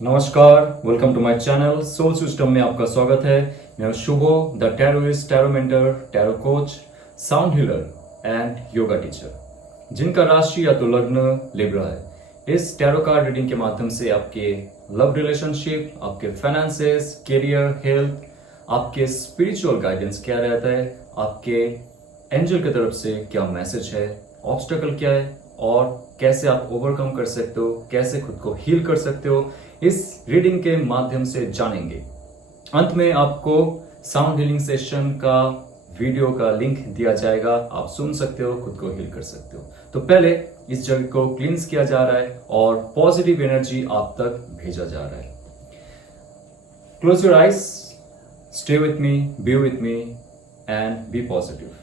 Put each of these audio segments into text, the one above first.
नमस्कार, welcome to my channel soul system में आपका स्वागत है। मैं Shubho, the tarotist, tarot mentor, tarot coach, sound healer and yoga teacher, जिनका राशि या तो लग्न लिब्रा है। इस टैरो कार्ड रीडिंग के माध्यम से आपके लव रिलेशनशिप, आपके फाइनेंसेस, करियर, हेल्थ, आपके स्पिरिचुअल गाइडेंस क्या रहता है, आपके एंजल की तरफ से क्या मैसेज है, ऑब्स्टेकल क्या है और कैसे आप ओवरकम कर सकते हो, कैसे खुद को हील कर सकते हो, इस रीडिंग के माध्यम से जानेंगे। अंत में आपको साउंड हीलिंग सेशन का वीडियो का लिंक दिया जाएगा, आप सुन सकते हो, खुद को हील कर सकते हो। तो पहले इस जगह को क्लींस किया जा रहा है और पॉजिटिव एनर्जी आप तक भेजा जा रहा है। Close your eyes, stay with me, be with me and be positive.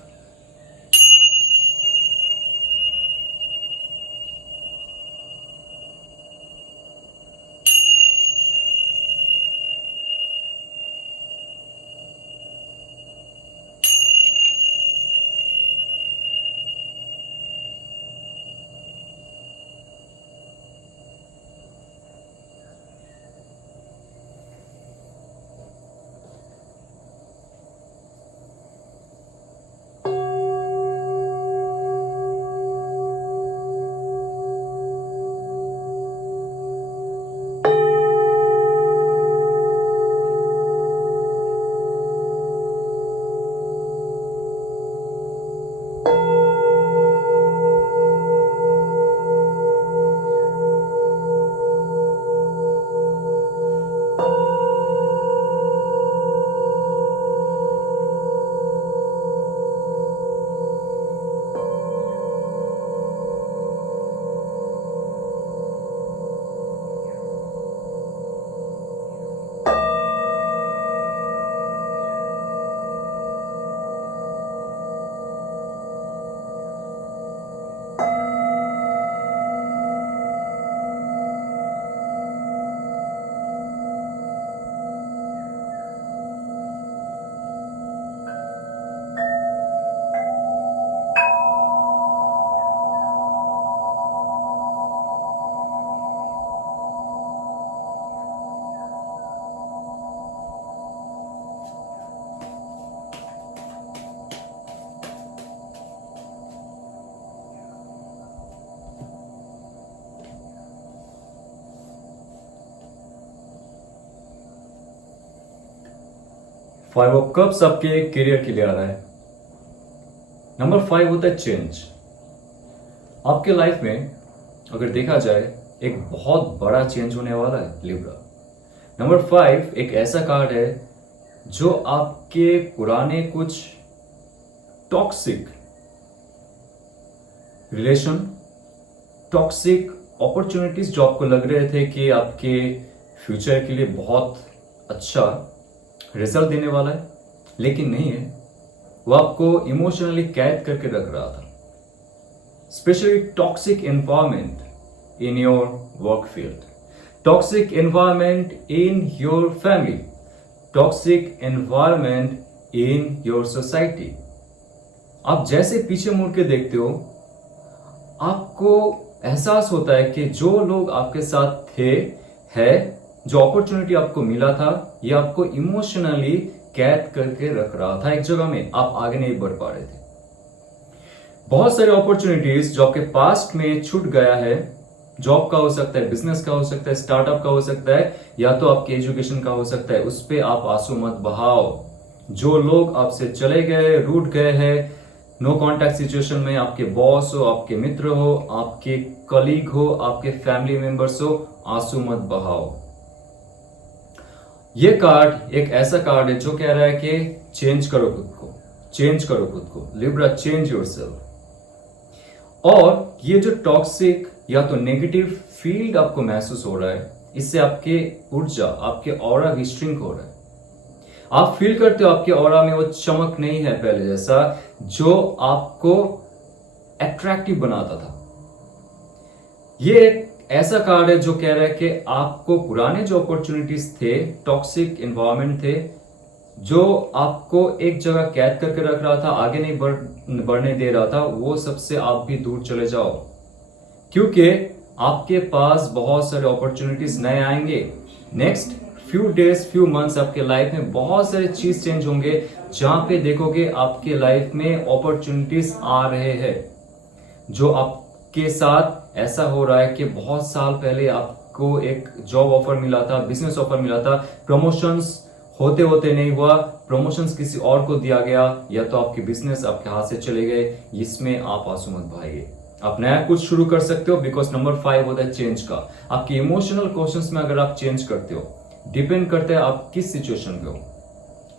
Five of cups आपके करियर के लिए आ रहा है। नंबर 5 होता है चेंज। आपके लाइफ में अगर देखा जाए एक बहुत बड़ा चेंज होने वाला है लिब्रा। नंबर 5 एक ऐसा कार्ड है जो आपके पुराने कुछ टॉक्सिक रिलेशन, टॉक्सिक अपॉर्चुनिटीज जो आपको लग रहे थे कि आपके फ्यूचर के लिए बहुत अच्छा रिजल्ट देने वाला है, लेकिन नहीं है, वो आपको इमोशनली कैद करके रख रहा था। Specially toxic environment in your work field, toxic environment in your family, toxic environment in your society. आप जैसे पीछे मुड़ के देखते हो, आपको एहसास होता है कि जो लोग आपके साथ थे, है, जो अपॉर्चुनिटी आपको मिला था, ये आपको इमोशनली कैद करके रख रहा था एक जगह में, आप आगे नहीं बढ़ पा रहे थे। बहुत सारे अपॉर्चुनिटीज जो आपके पास्ट में छूट गया है, जॉब का हो सकता है, बिजनेस का हो सकता है, स्टार्टअप का हो सकता है, या तो आपके एजुकेशन का हो सकता है, उस पर आप आंसू मत बहाओ। जो लोग आपसे चले गए, रूठ गए हैं, नो कॉन्टैक्ट सिचुएशन में, आपके बॉस हो, आपके मित्र हो, आपके कलीग हो, आपके फैमिली मेंबर्स हो, आंसू मत बहाओ। ये कार्ड एक ऐसा कार्ड है जो कह रहा है कि चेंज करो खुद को, चेंज करो खुद को, लिब्रा, चेंज योरसेल्फ। और ये जो टॉक्सिक या तो नेगेटिव फील्ड आपको महसूस हो रहा है, इससे आपके ऊर्जा, आपके ऑरा भी श्रिंक हो रहा है। आप फील करते हो आपके ऑरा में वो चमक नहीं है पहले जैसा, जो आपको अट्रैक्टिव बनाता था। ये एक ऐसा कार्ड है जो कह रहा है कि आपको पुराने जो अपॉर्चुनिटीज थे, टॉक्सिक एनवायरनमेंट थे, जो आपको एक जगह कैद करके रख रहा था, आगे नहीं बढ़ने दे रहा था, वो सबसे आप भी दूर चले जाओ, क्योंकि आपके पास बहुत सारे अपॉर्चुनिटीज नए आएंगे next few days few months आपके लाइफ में बहुत सारे चीज चेंज होंगे, जहां पे देखोगे आपके लाइफ में अपॉर्चुनिटीज आ रहे हैं। जो आपके साथ ऐसा हो रहा है कि बहुत साल पहले आपको एक जॉब ऑफर मिला था, बिजनेस ऑफर मिला था, प्रमोशंस होते होते नहीं हुआ, प्रमोशंस किसी और को दिया गया, या तो आपके बिजनेस आपके हाथ से चले गए। इसमें आप आंसू मत बहाइए, आप नया कुछ शुरू कर सकते हो। बिकॉज नंबर 5 होता है चेंज का। आपके इमोशनल क्वेश्चंस में अगर आप चेंज करते हो, डिपेंड करता है आप किस सिचुएशन पे हो,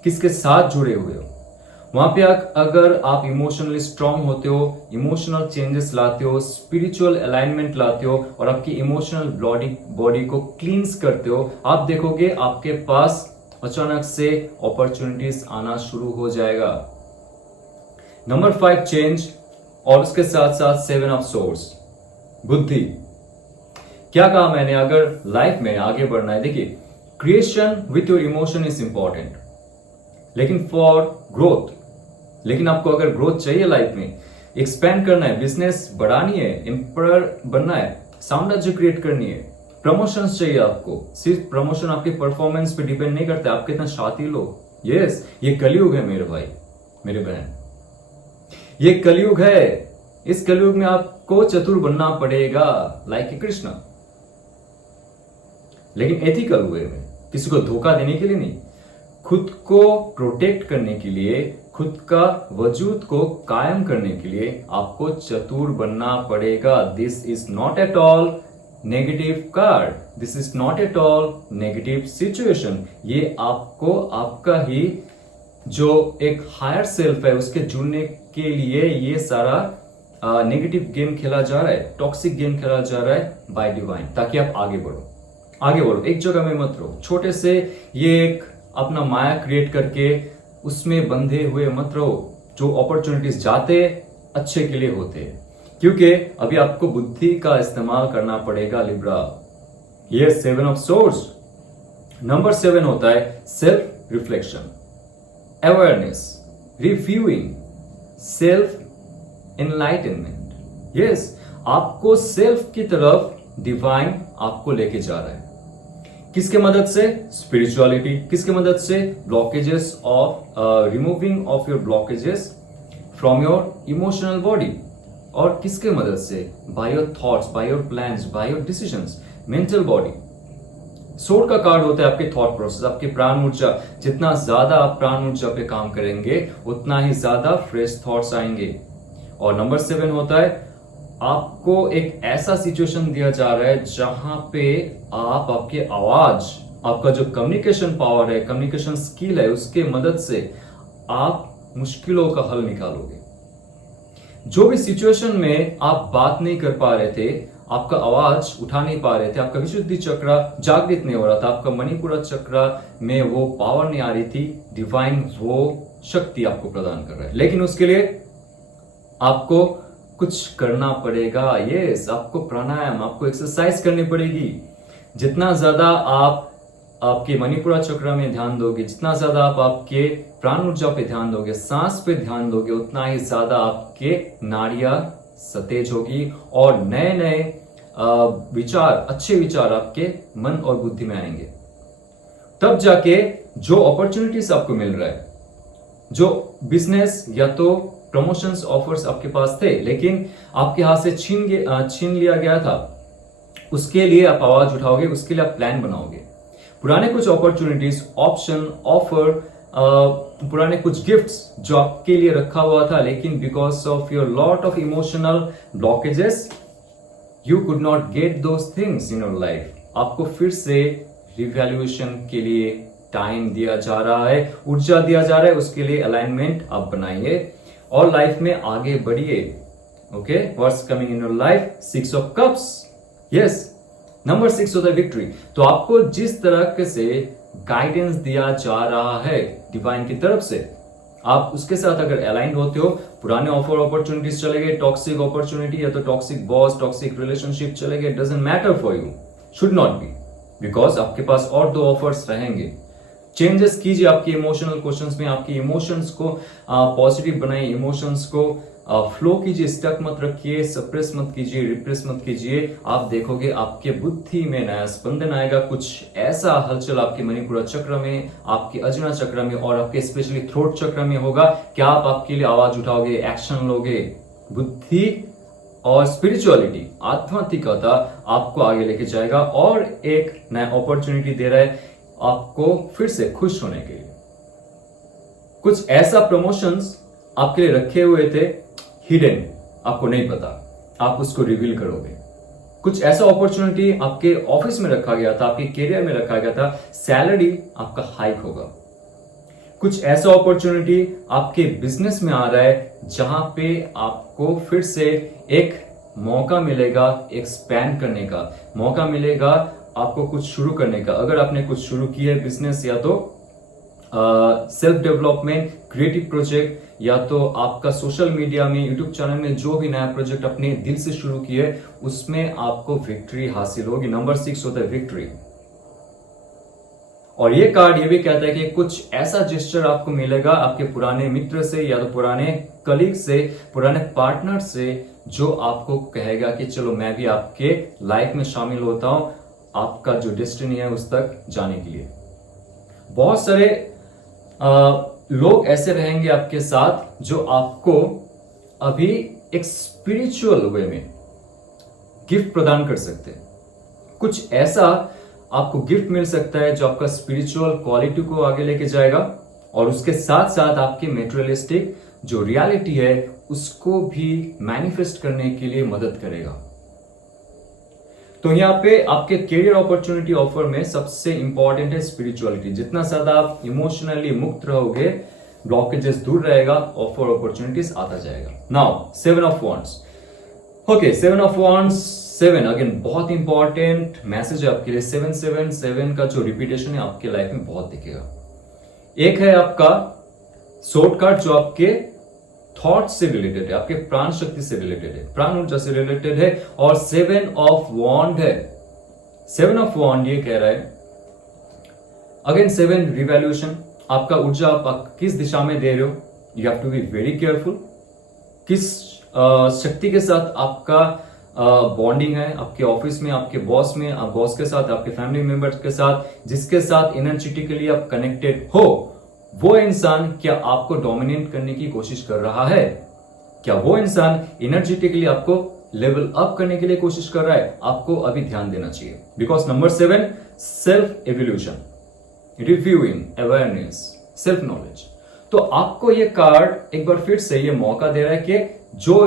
किसके साथ जुड़े हुए हो। वहां पे अगर आप इमोशनली स्ट्रांग होते हो, इमोशनल चेंजेस लाते हो, स्पिरिचुअल अलाइनमेंट लाते हो और आपकी इमोशनल बॉडी को क्लींस करते हो, आप देखोगे आपके पास अचानक से अपॉर्चुनिटीज आना शुरू हो जाएगा। नंबर 5 चेंज, और उसके साथ साथ 7 ऑफ सोर्स, बुद्धि। क्या कहा मैंने, अगर लाइफ में आगे बढ़ना है, देखिए creation with your emotion is important, लेकिन फॉर ग्रोथ, लेकिन आपको अगर ग्रोथ चाहिए लाइफ में, एक्सपेंड करना है, बिजनेस बढ़ानी है, एम्पायर बनना है, साम्राज्य क्रिएट करनी है, प्रमोशंस चाहिए आपको। सिर्फ प्रमोशन आपके परफॉर्मेंस पे डिपेंड नहीं करता, आप कितना शातिर लोग। यस, ये कलयुग है मेरे भाई मेरे बहन, ये कलयुग है। इस कलयुग में आपको चतुर बनना पड़ेगा, लाइक कृष्ण, लेकिन एथिकल वे में, किसी को धोखा देने के लिए नहीं, खुद को प्रोटेक्ट करने के लिए, खुद का वजूद को कायम करने के लिए आपको चतुर बनना पड़ेगा। This is not at all negative card, this is not at all negative situation. ये आपको आपका ही जो एक हायर सेल्फ है उसके जुड़ने के लिए ये सारा नेगेटिव गेम खेला जा रहा है, टॉक्सिक गेम खेला जा रहा है बाय डिवाइन, ताकि आप आगे बढ़ो। आगे बढ़ो, एक जगह में मत रहो, छोटे से ये एक अपना माया क्रिएट करके उसमें बंधे हुए मत रहो। जो अपॉर्चुनिटीज जाते अच्छे के लिए होते हैं, क्योंकि अभी आपको बुद्धि का इस्तेमाल करना पड़ेगा लिब्रा। ये 7 ऑफ सोर्स। नंबर 7 होता है self reflection, awareness, reviewing, self enlightenment. Yes, आपको सेल्फ की तरफ डिवाइन आपको लेके जा रहा है। किसके मदद से? स्पिरिचुअलिटी। किसके मदद से? Blockages of removing of your blockages from your emotional body. और किसके मदद से? By your thoughts, by your plans, by your decisions, mental body. Soul का कार्ड होता है आपके थॉट प्रोसेस, आपकी प्राण ऊर्जा। जितना ज्यादा आप प्राण ऊर्जा पे काम करेंगे उतना ही ज्यादा फ्रेश थॉट्स आएंगे। और नंबर 7 होता है आपको एक ऐसा सिचुएशन दिया जा रहा है जहां पे आप आपके आवाज, आपका जो कम्युनिकेशन पावर है, कम्युनिकेशन स्किल है, उसके मदद से आप मुश्किलों का हल निकालोगे। जो भी सिचुएशन में आप बात नहीं कर पा रहे थे, आपका आवाज उठा नहीं पा रहे थे, आपका विशुद्धि चक्र जागृत नहीं हो रहा था, आपका मणिपुरा चक्र में वो पावर नहीं आ रही थी, डिवाइन वो शक्ति आपको प्रदान कर रहा है। लेकिन उसके लिए आपको कुछ करना पड़ेगा। यस, आपको प्राणायाम, आपको एक्सरसाइज करनी पड़ेगी। जितना ज्यादा आप आपके मणिपुरा चक्र में ध्यान दोगे, जितना ज्यादा आप आपके प्राण ऊर्जा पे ध्यान दोगे, सांस पे ध्यान दोगे, उतना ही ज्यादा आपके नाड़ियां सतेज होगी और नए नए विचार, अच्छे विचार आपके मन और बुद्धि में आएंगे। तब जाके जो अपॉर्चुनिटीज आपको मिल रहा है, जो बिजनेस या तो प्रमोशंस ऑफर्स आपके पास थे लेकिन आपके हाथ से छीन लिया गया था, उसके लिए आप आवाज उठाओगे, उसके लिए आप प्लान बनाओगे। पुराने कुछ अपॉर्चुनिटीज, ऑप्शन, ऑफर, पुराने कुछ गिफ्ट्स जो आपके लिए रखा हुआ था, लेकिन because of your lot of emotional blockages you could not get those things in your life. आपको फिर से रिवैल्यूएशन के लिए टाइम दिया जा रहा है, ऊर्जा दिया जा रहा है, उसके लिए अलाइनमेंट आप बनाइए और लाइफ में आगे बढ़िए। Okay, what's coming in your life? 6 of cups. Yes, number 6 होता है विक्ट्री। तो आपको जिस तरह से गाइडेंस दिया जा रहा है डिवाइन की तरफ से, आप उसके साथ अगर अलाइन होते हो, पुराने ऑफर अपॉर्चुनिटीज चले गए, टॉक्सिक अपॉर्चुनिटी या तो टॉक्सिक बॉस, टॉक्सिक रिलेशनशिप चले गए, doesn't matter for you, should not be, because आपके पास और 2 ऑफर्स रहेंगे। चेंजेस कीजिए आपके इमोशनल क्वेश्चंस में, आपके इमोशंस को पॉजिटिव बनाइए, इमोशंस को फ्लो कीजिए, स्टक मत रखिए, सप्रेस मत कीजिए, रिप्रेस मत कीजिए। आप देखोगे आपके बुद्धि में नया स्पंदन आएगा, कुछ ऐसा हलचल आपके मणिपुरा चक्र में, आपके अजना चक्र में और आपके स्पेशली थ्रोट चक्र में होगा कि आप आपके लिए आवाज उठाओगे, एक्शन लोगे। बुद्धि और स्पिरिचुअलिटी, आध्यात्मिकता आपको आगे लेके जाएगा और एक नया अपॉर्चुनिटी दे रहा है आपको फिर से खुश होने के लिए। कुछ ऐसा प्रमोशंस आपके लिए रखे हुए थे हिडन, आपको नहीं पता, आप उसको रिवील करोगे। कुछ ऐसा अपॉर्चुनिटी आपके ऑफिस में रखा गया था, आपके करियर में रखा गया था, सैलरी आपका हाइक होगा। कुछ ऐसा अपॉर्चुनिटी आपके बिजनेस में आ रहा है जहां पे आपको फिर से एक मौका मिलेगा एक्सपैंड करने का, मौका मिलेगा आपको कुछ शुरू करने का। अगर आपने कुछ शुरू किया है बिजनेस या तो सेल्फ डेवलपमेंट, क्रिएटिव प्रोजेक्ट या तो आपका सोशल मीडिया में, यूट्यूब चैनल में जो भी नया प्रोजेक्ट अपने दिल से शुरू किए उसमें आपको विक्ट्री हासिल होगी। नंबर 6 होता है विक्ट्री। और ये कार्ड ये भी कहता है कि कुछ ऐसा जेस्चर आपको मिलेगा आपके पुराने मित्र से या तो पुराने कलीग से, पुराने पार्टनर से, जो आपको कहेगा कि चलो मैं भी आपके लाइफ में शामिल होता हूं आपका जो डेस्टिनी है उस तक जाने के लिए। बहुत सारे लोग ऐसे रहेंगे आपके साथ जो आपको अभी एक स्पिरिचुअल वे में गिफ्ट प्रदान कर सकते हैं। कुछ ऐसा आपको गिफ्ट मिल सकता है जो आपका स्पिरिचुअल क्वालिटी को आगे लेके जाएगा और उसके साथ साथ आपके मेटेरियलिस्टिक जो रियलिटी है उसको भी मैनिफेस्ट करने के लिए मदद करेगा। तो यहाँ पे आपके करियर अपॉर्चुनिटी ऑफर में सबसे इंपॉर्टेंट है स्पिरिचुअलिटी। जितना ज्यादा आप इमोशनली मुक्त रहोगे, ब्लॉकेजेस दूर रहेगा, ऑफर अपॉर्चुनिटीज आता जाएगा। Now 7 of wands. Okay, 7 of wands, 7 again बहुत इंपॉर्टेंट मैसेज है आपके लिए। 777 का जो रिपीटेशन है आपके लाइफ में बहुत दिखेगा। एक है आपका सोर्ड कार्ड जो आपके थॉट से रिलेटेड है, आपके प्राण शक्ति से रिलेटेड है, प्राण ऊर्जा से रिलेटेड है। और 7 ऑफ वॉन्ड है। 7 ऑफ वॉन्ड ये कह रहा है अगेन 7 रिवैल्यूएशन। आपका ऊर्जा आप किस दिशा में दे रहे हो, you have to be very careful. किस शक्ति के साथ आपका बॉन्डिंग है, आपके ऑफिस में, आपके बॉस में, आप बॉस के साथ, आपके फैमिली मेंबर्स के साथ, जिसके साथ एनर्जेटिकली आप कनेक्टेड हो, वो इंसान क्या आपको डोमिनेट करने की कोशिश कर रहा है? क्या वो इंसान एनर्जेटिकली आपको लेवल अप करने के लिए कोशिश कर रहा है? आपको अभी ध्यान देना चाहिए। Because number 7 self evolution, reviewing, awareness, self knowledge. तो आपको ये कार्ड एक बार फिर से ये मौका दे रहा है कि जो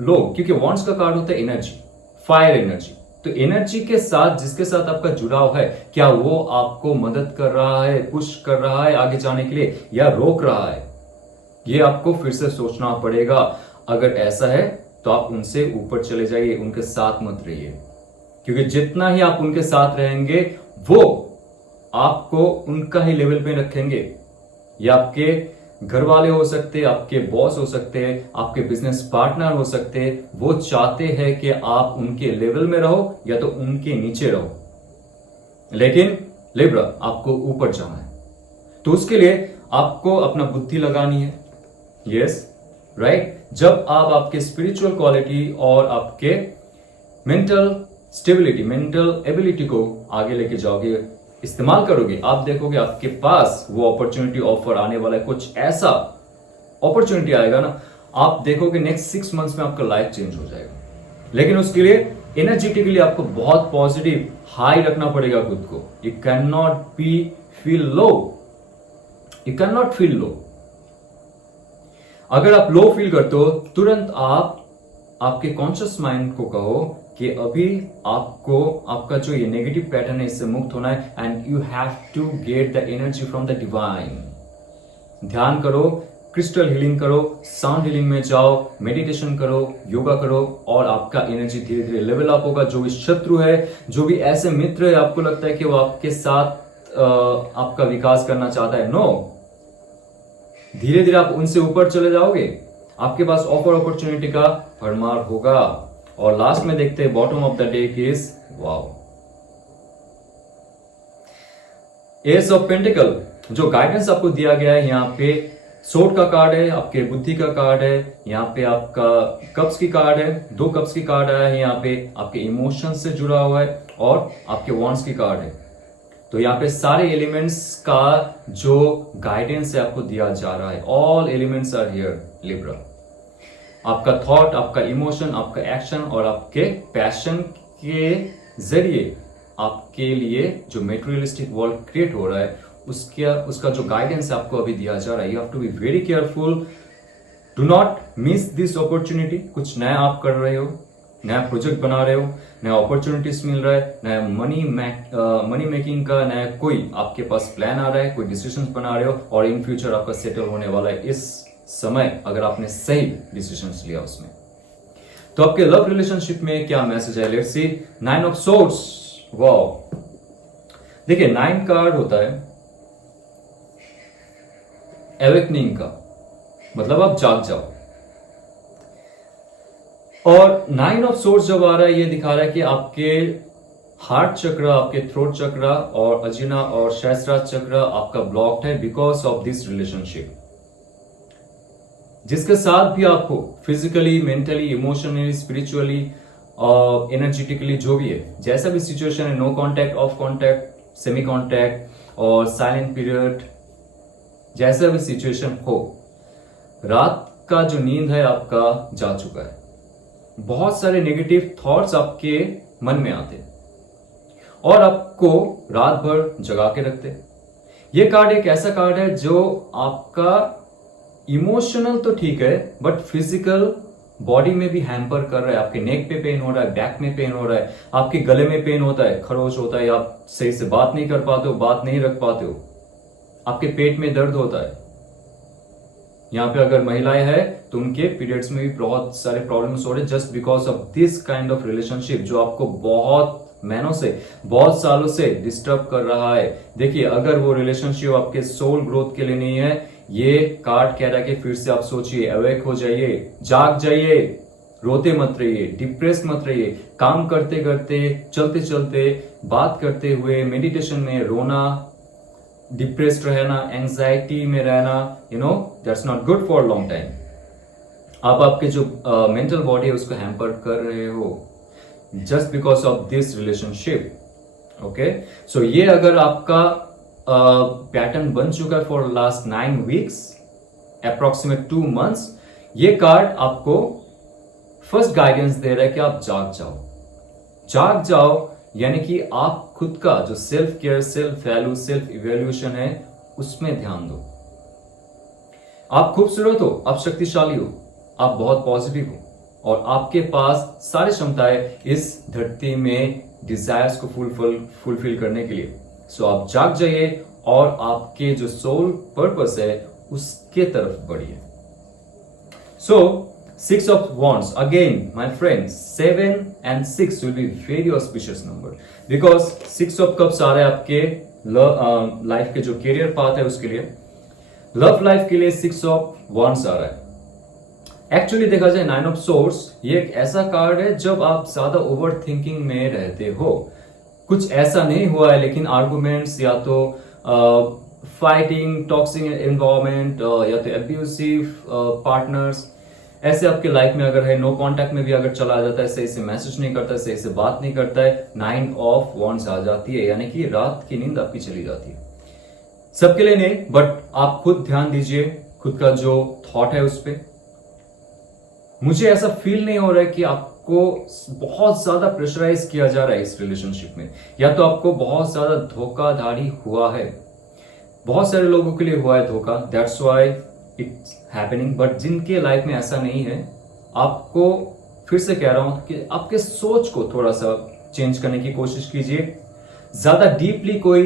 लोग, क्योंकि वॉन्ड्स का कार्ड होता है एनर्जी, फायर एनर्जी, तो एनर्जी के साथ जिसके साथ आपका जुड़ाव है, क्या वो आपको मदद कर रहा है, पुश कर रहा है आगे जाने के लिए, या रोक रहा है? ये आपको फिर से सोचना पड़ेगा। अगर ऐसा है तो आप उनसे ऊपर चले जाइए, उनके साथ मत रहिए, क्योंकि जितना ही आप उनके साथ रहेंगे वो आपको उनका ही लेवल पे रखेंगे। या आपके घर वाले हो सकते हैं, आपके बॉस हो सकते हैं, आपके बिजनेस पार्टनर हो सकते हैं। वो चाहते हैं कि आप उनके लेवल में रहो या तो उनके नीचे रहो, लेकिन लिब्रा आपको ऊपर जाना है। तो उसके लिए आपको अपना बुद्धि लगानी है। Yes, right. जब आप आपके स्पिरिचुअल क्वालिटी और आपके मेंटल स्टेबिलिटी, मेंटल एबिलिटी को आगे लेके जाओगे, इस्तेमाल करोगे, आप देखोगे आपके पास वो अपॉर्चुनिटी ऑफर आने वाला है। कुछ ऐसा अपॉर्चुनिटी आएगा ना, आप देखोगे नेक्स्ट 6 मंथ्स में आपका लाइफ चेंज हो जाएगा। लेकिन उसके लिए एनर्जेटिकली आपको बहुत पॉजिटिव हाई रखना पड़ेगा खुद को। You can not be feel low, you can not feel low. अगर आप लो फील करते हो, तुरंत आप आपके कॉन्शियस माइंड को कहो कि अभी आपको आपका जो ये नेगेटिव पैटर्न है इससे मुक्त होना है, and you have to get the energy from the divine. ध्यान करो, क्रिस्टल हीलिंग करो, साउंड हीलिंग में जाओ, मेडिटेशन करो, योगा करो, और आपका एनर्जी धीरे धीरे लेवल अप होगा। जो भी शत्रु है, जो भी ऐसे मित्र है आपको लगता है कि वो आपके साथ आपका विकास करना चाहता है, नो, धीरे धीरे आप उनसे ऊपर चले जाओगे। आपके पास ऑफर अपॉर्चुनिटी का भरमार होगा। और लास्ट में देखते हैं bottom of the deck is wow, S of pentacle. जो गाइडेंस आपको दिया गया है यहाँ पे, सोर्ड का कार्ड है, आपके बुद्धि का कार्ड है, यहाँ पे आपका कप्स की कार्ड है, 2 कप्स की कार्ड आया है, यहाँ पे आपके इमोशंस से जुड़ा हुआ है और आपके वॉन्ट्स की कार्ड है। तो यहाँ पे सारे एलिमेंट्स का जो गाइडेंस है आपको दिया जा रहा है। All elements are here Libra. आपका थॉट, आपका इमोशन, आपका एक्शन और आपके पैशन के जरिए आपके लिए जो मेटेरियलिस्टिक वर्ल्ड क्रिएट हो रहा है उसका जो गाइडेंस आपको अभी दिया जा रहा है। You have to be very careful, do not miss this opportunity. कुछ नया आप कर रहे हो, नया प्रोजेक्ट बना रहे हो, नया अपॉर्चुनिटीज मिल रहा है, नया मनी मेकिंग का नया कोई आपके पास प्लान आ रहा है, कोई डिसीजन बना रहे हो और इन फ्यूचर आपका सेटल होने वाला है इस समय, अगर आपने सही डिसीजन लिया उसमें। तो आपके लव रिलेशनशिप में क्या मैसेज है? Let's see 9 of swords. Wow, देखिए 9 कार्ड होता है एवेकनिंग का, मतलब आप जाग जाओ। और 9 ऑफ सोर्ड्स जब आ रहा है, ये दिखा रहा है कि आपके हार्ट चक्र, आपके थ्रोट चक्र और अजिना और सहस्त्रार चक्र आपका ब्लॉक्ड है बिकॉज ऑफ दिस रिलेशनशिप। जिसके साथ भी आपको फिजिकली, मेंटली, इमोशनली, स्पिरिचुअली और एनर्जेटिकली जो भी है, जैसा भी सिचुएशन है, no contact, off contact, semi contact और साइलेंट पीरियड, जैसा भी सिचुएशन हो, रात का जो नींद है आपका जा चुका है। बहुत सारे नेगेटिव थॉट्स आपके मन में आते और आपको रात भर जगा के रखते। ये कार्ड एक ऐसा कार्ड है जो आपका इमोशनल तो ठीक है बट फिजिकल बॉडी में भी हैम्पर कर रहा है। आपके नेक पे पेन हो रहा है, बैक में पेन हो रहा है, आपके गले में पेन होता है, खरोच होता है, आप सही से बात नहीं कर पाते हो, बात नहीं रख पाते हो, आपके पेट में दर्द होता है। यहाँ पे अगर महिलाएं हैं तो उनके पीरियड्स में भी बहुत सारे प्रॉब्लम्स हो रहे हैं just because of this kind of relationship जो आपको बहुत महीनों से, बहुत सालों से डिस्टर्ब कर रहा है। देखिए, अगर वो रिलेशनशिप आपके सोल ग्रोथ के लिए नहीं है, ये कार्ड कह रहा है कि फिर से आप सोचिए, अवेक हो जाइए, जाग जाइए, रोते मत रहिए, डिप्रेस मत रहिए। काम करते करते, चलते चलते, बात करते हुए, मेडिटेशन में रोना, डिप्रेस्ड रहना, एंजाइटी में रहना, you know that's not good for long time. आप आपके जो मेंटल बॉडी है उसको हैम्पर कर रहे हो just because of this relationship. Okay, so ये अगर आपका पैटर्न बन चुका है for last 9 weeks, approximate 2 months, ये कार्ड आपको फर्स्ट गाइडेंस दे रहा है कि आप जाग जाओ। जाग जाओ यानी कि आप खुद का जो self care, self value, self evaluation है उसमें ध्यान दो। आप खूबसूरत हो, आप शक्तिशाली हो, आप बहुत पॉजिटिव हो और आपके पास सारी क्षमताएं इस धरती में डिजायर्स को फुलफिल करने के लिए। सो आप जाग जाइए और आपके जो सोल पर्पस है उसके तरफ बढ़िए। सो 6 of Wands, again my friends, 7 and 6 will be very auspicious number because 6 of Cups आ रहे हैं आपके लाइफ के जो कैरियर पाथ है उसके लिए। लव लाइफ के लिए 6 of Wands आ रहा है। एक्चुअली देखा जाए 9 of Swords ये एक ऐसा कार्ड है जब आप ज्यादा ओवर थिंकिंग में रहते हो। कुछ ऐसा नहीं हुआ है लेकिन आर्गुमेंट्स या तो फाइटिंग, टॉक्सिक एनवायरमेंट या तो एब्यूसिव पार्टनर्स, ऐसे आपके लाइफ में अगर है, नो कांटेक्ट में भी अगर चला जाता है, सही से मैसेज नहीं करता है, सही से बात नहीं करता है, 9 of Wands आ जाती है, यानी कि रात की नींद आपकी चली जाती है। सबके लिए नहीं, बट आप खुद ध्यान दीजिए खुद का जो थॉट है उस पर। मुझे ऐसा फील नहीं हो रहा है कि आपको बहुत ज्यादा प्रेशराइज किया जा रहा है इस रिलेशनशिप में, या तो आपको बहुत ज्यादा धोखाधड़ी हुआ है। बहुत सारे लोगों के लिए हुआ है धोखा, that's why it's happening. But जिनके लाइफ में ऐसा नहीं है, आपको फिर से कह रहा हूं कि आपके सोच को थोड़ा सा चेंज करने की कोशिश कीजिए। ज्यादा डीपली कोई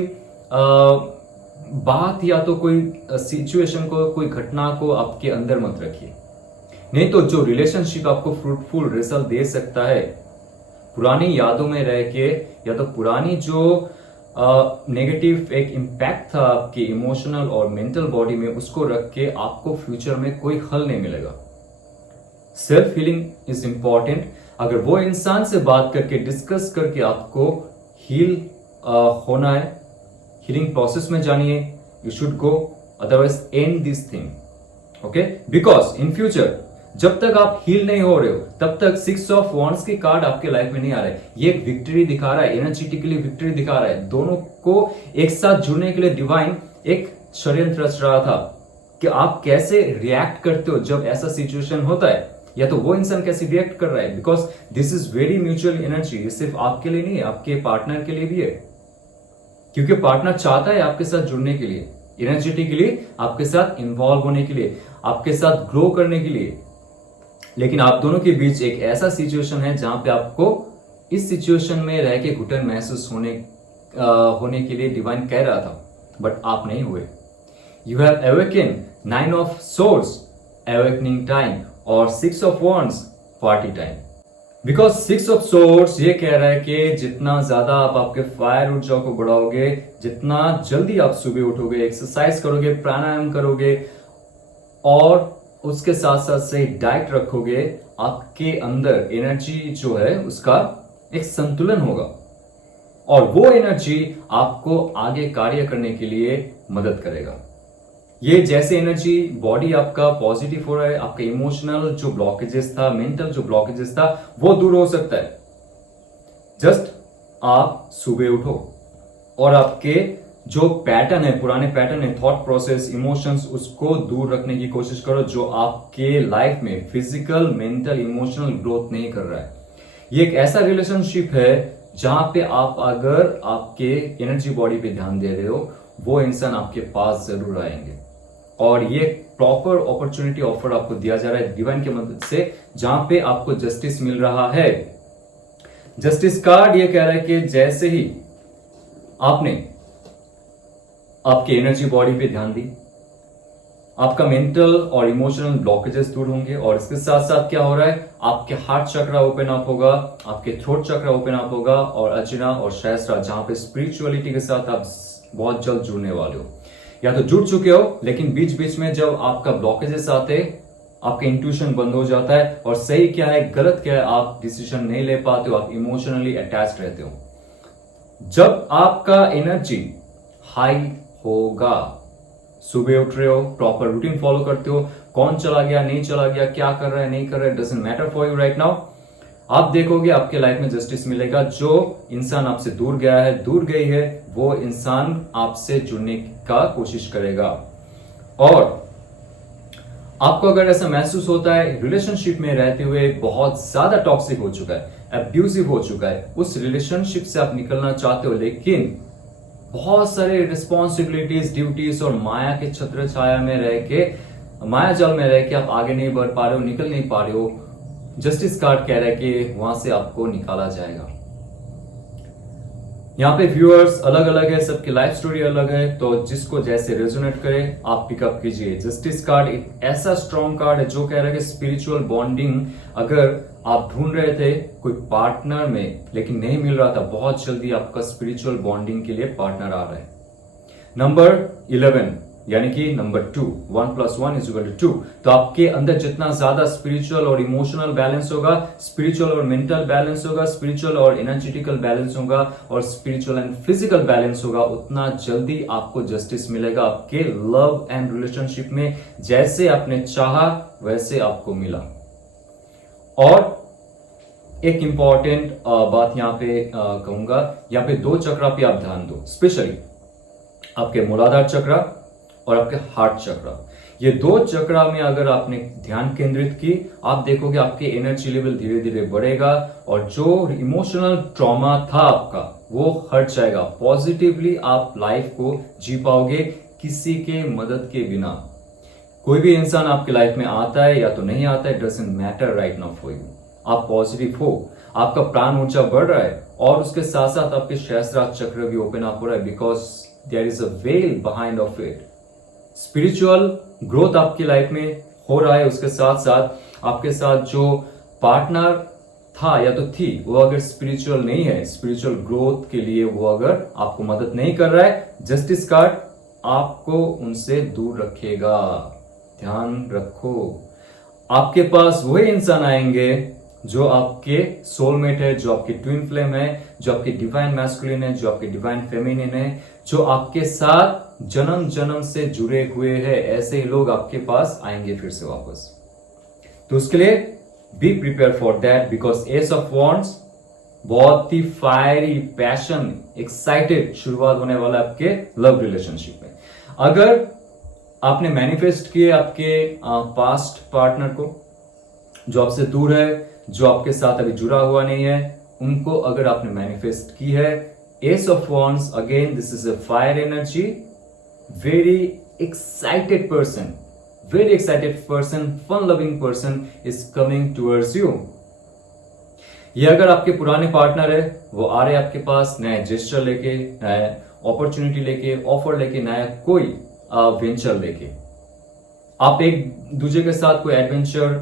बात या तो कोई सिचुएशन को, कोई घटना को आपके अंदर मत रखिए, नहीं तो जो रिलेशनशिप आपको फ्रूटफुल रिजल्ट दे सकता है, पुरानी यादों में रह के या तो पुरानी जो नेगेटिव एक इम्पैक्ट था आपके इमोशनल और मेंटल बॉडी में, उसको रख के आपको फ्यूचर में कोई हल नहीं मिलेगा। Self healing is important. अगर वो इंसान से बात करके, डिस्कस करके आपको हील होना है, हीलिंग प्रोसेस में जानिए, you should go, otherwise and this thing. Okay, because in future जब तक आप हील नहीं हो रहे हो तब तक 6 ऑफ वॉन्ड्स की कार्ड आपके लाइफ में नहीं आ रहा है। ये एक विक्ट्री दिखा रहा है, एनर्जेटिकली विक्ट्री दिखा रहा है। दोनों को एक साथ जुड़ने के लिए डिवाइन एक षड्यंत्र रच रहा था कि आप कैसे रिएक्ट करते हो जब ऐसा सिचुएशन होता है, या तो वो इंसान कैसे रिएक्ट कर रहा है, because this is very mutual energy. ये सिर्फ आपके लिए नहीं है, आपके पार्टनर के लिए भी है, क्योंकि पार्टनर चाहता है आपके साथ जुड़ने के लिए, एनर्जेटिकली आपके साथ इन्वॉल्व होने के लिए, आपके साथ ग्रो करने के लिए। लेकिन आप दोनों के बीच एक ऐसा सिचुएशन है जहां पे आपको इस सिचुएशन में रह के घुटन महसूस होने के लिए डिवाइन कह रहा था, बट आप नहीं हुए। You have awaken 9 of source, awakening time, और 6 of wands, party time. Because 6 of source ये कह रहा है कि जितना ज्यादा आप आपके फायर ऊर्जा को बढ़ाओगे, जितना जल्दी आप सुबह उठोगे, एक्सरसाइज करोगे, प्राणायाम करोगे और उसके साथ साथ सही डाइट रखोगे, आपके अंदर एनर्जी जो है उसका एक संतुलन होगा और वो एनर्जी आपको आगे कार्य करने के लिए मदद करेगा। ये जैसे एनर्जी बॉडी आपका पॉजिटिव हो रहा है, आपका इमोशनल जो ब्लॉकेजेस था, मेंटल जो ब्लॉकेजेस था, वो दूर हो सकता है। जस्ट आप सुबह उठो और आपके जो पैटर्न है, पुराने पैटर्न है, थॉट प्रोसेस, इमोशंस, उसको दूर रखने की कोशिश करो जो आपके लाइफ में फिजिकल, मेंटल, इमोशनल ग्रोथ नहीं कर रहा है। ये एक ऐसा रिलेशनशिप है जहां पे आप अगर आपके एनर्जी बॉडी पे ध्यान दे रहे हो, वो इंसान आपके पास जरूर आएंगे। और ये प्रॉपर अपॉर्चुनिटी ऑफर आपको दिया जा रहा है डिवाइन की मदद से, जहां पे आपको जस्टिस मिल रहा है। जस्टिस कार्ड ये कह रहा है कि जैसे ही आपने आपके एनर्जी बॉडी पे ध्यान दी, आपका मेंटल और इमोशनल ब्लॉकेजेस दूर होंगे, और इसके साथ साथ क्या हो रहा है, आपके हार्ट चक्र ओपन अप होगा, आपके थ्रोट चक्र ओपन अप होगा, और अजना और सहस्त्रा जहां पे स्पिरिचुअलिटी के साथ आप बहुत जल्द जुड़ने वाले हो, या तो जुड़ चुके हो, लेकिन बीच बीच में जब आपका ब्लॉकेजेस आते, आपका इंट्यूशन बंद हो जाता है और सही क्या है गलत क्या है आप डिसीजन नहीं ले पाते हो, आप इमोशनली अटैच्ड रहते हो। जब आपका एनर्जी हाई होगा, सुबह उठ रहे हो, प्रॉपर रूटीन फॉलो करते हो, कौन चला गया नहीं चला गया, क्या कर रहा है नहीं कर रहा है, doesn't matter for you right now, आप देखोगे आपके लाइफ में जस्टिस मिलेगा। जो इंसान आपसे दूर गया है, दूर गई है, वो इंसान आपसे जुड़ने का कोशिश करेगा। और आपको अगर ऐसा महसूस होता है रिलेशनशिप में रहते हुए बहुत ज्यादा टॉक्सिक हो चुका है, अब्यूजिव हो चुका है, उस रिलेशनशिप से आप निकलना चाहते हो, लेकिन बहुत सारे रिस्पॉन्सिबिलिटीज, ड्यूटीज और माया के छत्र छाया में रह के, माया जाल में रह के आप आगे नहीं बढ़ पा रहे हो, निकल नहीं पा रहे हो, जस्टिस कार्ड कह रहा है कि वहां से आपको निकाला जाएगा। यहाँ पे व्यूअर्स अलग अलग है, सबकी लाइफ स्टोरी अलग है, तो जिसको जैसे रेजोनेट करे आप पिकअप कीजिए। जस्टिस कार्ड एक ऐसा स्ट्रॉन्ग कार्ड है जो कह रहा है कि स्पिरिचुअल बॉन्डिंग अगर आप ढूंढ रहे थे कोई पार्टनर में लेकिन नहीं मिल रहा था, बहुत जल्दी आपका स्पिरिचुअल बॉन्डिंग के लिए पार्टनर आ रहा है। नंबर 11 यानी कि नंबर 2, 1 + 1 = 2। तो आपके अंदर जितना ज्यादा स्पिरिचुअल और इमोशनल बैलेंस होगा, स्पिरिचुअल और मेंटल बैलेंस होगा, स्पिरिचुअल और एनर्जेटिकल बैलेंस होगा, और स्पिरिचुअल एंड फिजिकल बैलेंस होगा, उतना जल्दी आपको जस्टिस मिलेगा आपके लव एंड रिलेशनशिप में। जैसे आपने चाहा वैसे आपको मिला। और एक इंपॉर्टेंट बात यहां पे कहूंगा, यहाँ पे 2 चक्र पे आप ध्यान दो, स्पेशली आपके मूलाधार चक्र और आपके हार्ट चक्र। ये 2 चक्र में अगर आपने ध्यान केंद्रित की, आप देखोगे आपके एनर्जी लेवल धीरे धीरे बढ़ेगा और जो इमोशनल ट्रॉमा था आपका वो हट जाएगा। पॉजिटिवली आप लाइफ को जी पाओगे किसी के मदद के बिना। कोई भी इंसान आपके लाइफ में आता है या तो नहीं आता है, doesn't matter right now for you. आप पॉजिटिव हो, आपका प्राण ऊर्जा बढ़ रहा है, और उसके साथ साथ आपके सहस्त्रार चक्र भी ओपन अप हो रहा है, because there is a well behind of it. Spiritual growth आपकी लाइफ में हो रहा है, उसके साथ साथ आपके साथ जो पार्टनर था या तो थी, वो अगर स्पिरिचुअल नहीं है, स्पिरिचुअल ग्रोथ के लिए वो अगर आपको मदद नहीं कर रहा है, जस्टिस कार्ड आपको उनसे दूर रखेगा। ध्यान रखो, आपके पास वही इंसान आएंगे जो आपके सोलमेट है, जो आपके ट्विन फ्लेम है, जो आपके डिवाइन मैस्कुलिन है, जो आपके डिवाइन फेमिनिन है, जो आपके साथ जन्म जन्म से जुड़े हुए हैं, ऐसे ही लोग आपके पास आएंगे फिर से वापस। तो उसके लिए be prepare for that, because S of wands बहुत ही फायरी, पैशन, एक्साइटेड शुरुआत होने वाला है आपके लव रिलेशनशिप में। अगर आपने मैनिफेस्ट किए आपके पास्ट पार्टनर को, जो आपसे दूर है, जो आपके साथ अभी जुड़ा हुआ नहीं है, उनको अगर आपने मैनिफेस्ट की है, ace of wands, again this is a fire energy, very excited person, very excited person, fun loving person is coming towards you. ये अगर आपके पुराने पार्टनर है, वो आ रहे आपके पास नया जेस्चर लेके, नया अपॉर्चुनिटी लेके, ऑफर लेके, नया कोई वेंचर लेके। आप एक दूसरे के साथ कोई एडवेंचर,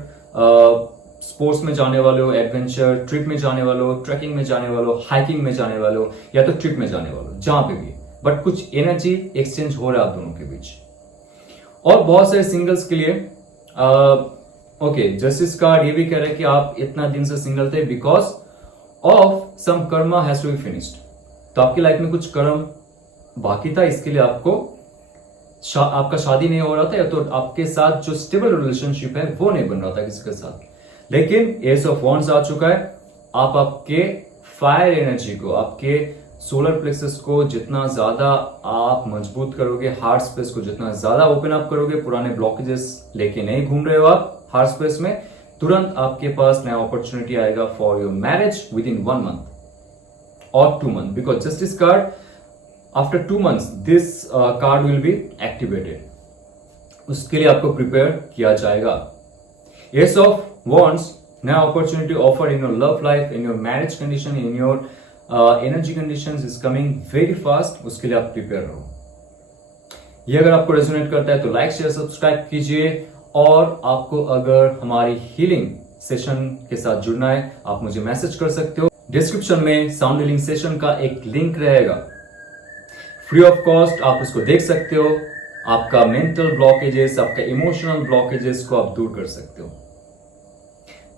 स्पोर्ट्स में जाने वाले हो, एडवेंचर ट्रिप में जाने वाले हो, ट्रैकिंग में जाने वाले हो, हाइकिंग में जाने वाले हो, या तो ट्रिप में जाने वाले हो, जहां पे भी, बट कुछ एनर्जी एक्सचेंज हो रहा है आप दोनों के बीच। और बहुत सारे सिंगल्स के लिए ओके, जस्टिस कार्ड ये भी कह रहा है कि आप इतना दिन से सिंगल थे because of some karma has to be finished. तो आपकी लाइफ में कुछ कर्म बाकी था, इसके लिए आपको आपका शादी नहीं हो रहा था, या तो आपके साथ जो स्टेबल रिलेशनशिप है वो नहीं बन रहा था किसी के साथ। लेकिन एस ऑफ वॉन्ड्स आ चुका है। आप आपके फायर एनर्जी को, आपके सोलर प्लेक्सस को जितना ज्यादा आप मजबूत करोगे, हार्ट स्पेस को जितना ज्यादा ओपन अप करोगे, पुराने ब्लॉकेजेस लेके नहीं घूम रहे हो आप हार्ट स्पेस में, तुरंत आपके पास नया अपॉर्चुनिटी आएगा for your marriage with in 1 month और 2 months, because justice card after 2 months this card will be activated. उसके लिए आपको प्रिपेयर किया जाएगा। एस ऑफ वॉन्ड्स, नया opportunity offer in your love life, in your marriage condition, in your energy conditions is coming very fast. उसके लिए आप prepare रहो। ये अगर आपको रेजोनेट करता है तो लाइक शेयर सब्सक्राइब कीजिए। और आपको अगर हमारी हीलिंग सेशन के साथ जुड़ना है, आप मुझे मैसेज कर सकते हो। डिस्क्रिप्शन में साउंड हीलिंग सेशन का एक लिंक रहेगा, फ्री ऑफ कॉस्ट, आप उसको देख सकते हो। आपका मेंटल ब्लॉकेजेस, आपका इमोशनल ब्लॉकेजेस को आप दूर कर सकते हो।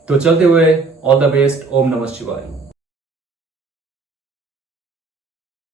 तो चलते हुए ऑल द बेस्ट। ओम नमः शिवाय।